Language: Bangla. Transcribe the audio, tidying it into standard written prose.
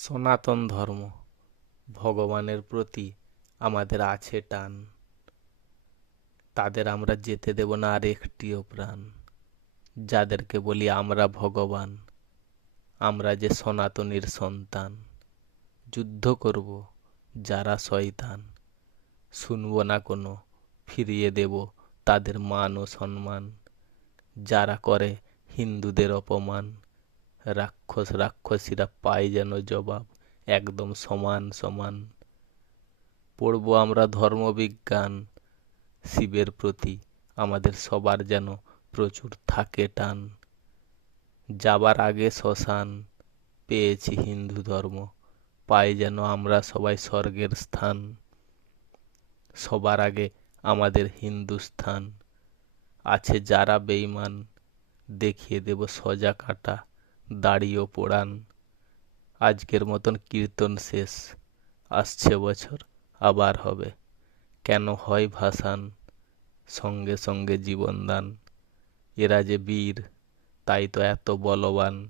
সনাতন ধর্ম, ভগবানের প্রতি আমাদের আছে টান, তাদের আমরা যেতে দেব না আর একটিও প্রাণ। যাদেরকে বলি আমরা ভগবান, আমরা যে সনাতনীর সন্তান। যুদ্ধ করব যারা শয়তান, শুনব না কোনো, ফিরিয়ে দেব তাদের মান ও সম্মান। যারা করে হিন্দুদের অপমান, রাক্ষসীরা পায় যেন জবাব, একদম সমান সমান। পড়ব আমরা ধর্মবিজ্ঞান, শিবের প্রতি আমাদের সবার যেন প্রচুর থাকে টান। যাবার আগে শ্মশান, পেয়েছি হিন্দু ধর্ম, পাই যেন আমরা সবাই স্বর্গের স্থান। সবার আগে আমাদের হিন্দুস্থান, আছে যারা বেঈমান, দেখিয়ে দেব সোজা কাটা দাড়ি ও পোড়ান। আজকের মতন কীর্তন শেষ, আসছে বছর আবার হবে। কেন হয় ভাসান, সঙ্গে সঙ্গে জীবনদান। এরা যে বীর, তাই তো এত বলবান।